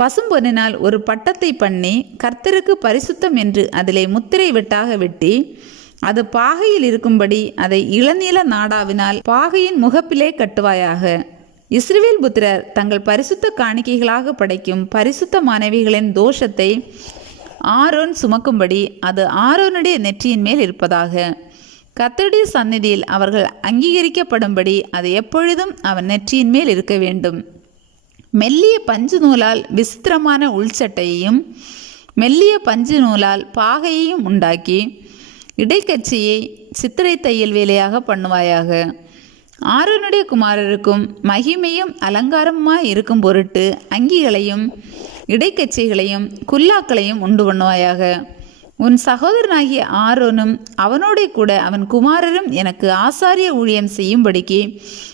பசும்பொன்னினால் ஒரு பட்டத்தை பண்ணி கர்த்தருக்கு பரிசுத்தம் என்று அதிலே முத்திரை வெட்டாக வெட்டி அது பாகையில் இருக்கும்படி அதை இளநீல நாடாவினால் பாகையின் முகப்பிலே கட்டுவாயாக. இஸ்ரேல் புத்திரர் தங்கள் பரிசுத்த காணிக்கைகளாக படைக்கும் பரிசுத்த மாணவிகளின் தோஷத்தை ஆரோன் சுமக்கும்படி அது ஆரோனுடைய நெற்றியின் மேல் இருப்பதாக. கத்தருடைய சந்நிதியில் அவர்கள் அங்கீகரிக்கப்படும்படி அது எப்பொழுதும் அவன் நெற்றியின் மேல் இருக்க வேண்டும். மெல்லிய பஞ்சு நூலால் விசித்திரமான உள்சட்டையையும் மெல்லிய பஞ்சு நூலால் பாகையையும் உண்டாக்கி இடைக்கட்சியை சித்திரை தையல் வேலையாக பண்ணுவாயாக. ஆரோனுடைய குமாரருக்கும் மகிமையும் அலங்காரமாக இருக்கும் பொருட்டு அங்கிகளையும் இடைக்கட்சிகளையும் குல்லாக்களையும் உண்டு பண்ணுவாயாக. உன் சகோதரனாகிய ஆரோனும் அவனோடே கூட அவன் குமாரரும் எனக்கு ஆசாரிய ஊழியம் செய்யும்படிக்கு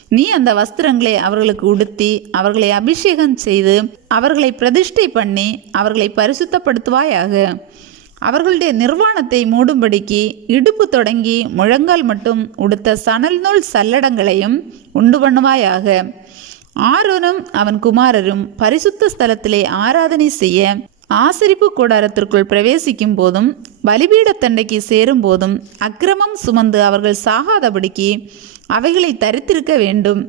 நீ அந்த வஸ்திரங்களை அவர்களுக்கு உடுத்தி அவர்களை அபிஷேகம் செய்து அவர்களை பிரதிஷ்டை பண்ணி அவர்களை பரிசுத்தப்படுத்துவாயாக. அவர்களுடைய நிர்வாணத்தை மூடும்படிக்கு இடுப்பு தொடங்கி முழங்கால் மட்டும் உடுத்த சணல் நூல் சல்லடங்களையும் உண்டு பண்ணுவாயாக. ஆரோனும் அவன் குமாரரும் பரிசுத்த ஸ்தலத்திலே ஆராதனை செய்ய ஆசரிப்பு கூடாரத்திற்குள் பிரவேசிக்கும் போதும் பலிபீடத்தண்டைக்கு சேரும் போதும் அக்கிரமம் சுமந்து அவர்கள் சாகாதபடிக்கு அவைகளை தரித்திருக்க வேண்டும்.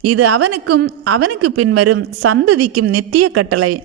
இது அவனுக்கும் அவனுக்கு பின்வரும் சந்ததிக்கும் நித்திய கட்டளை.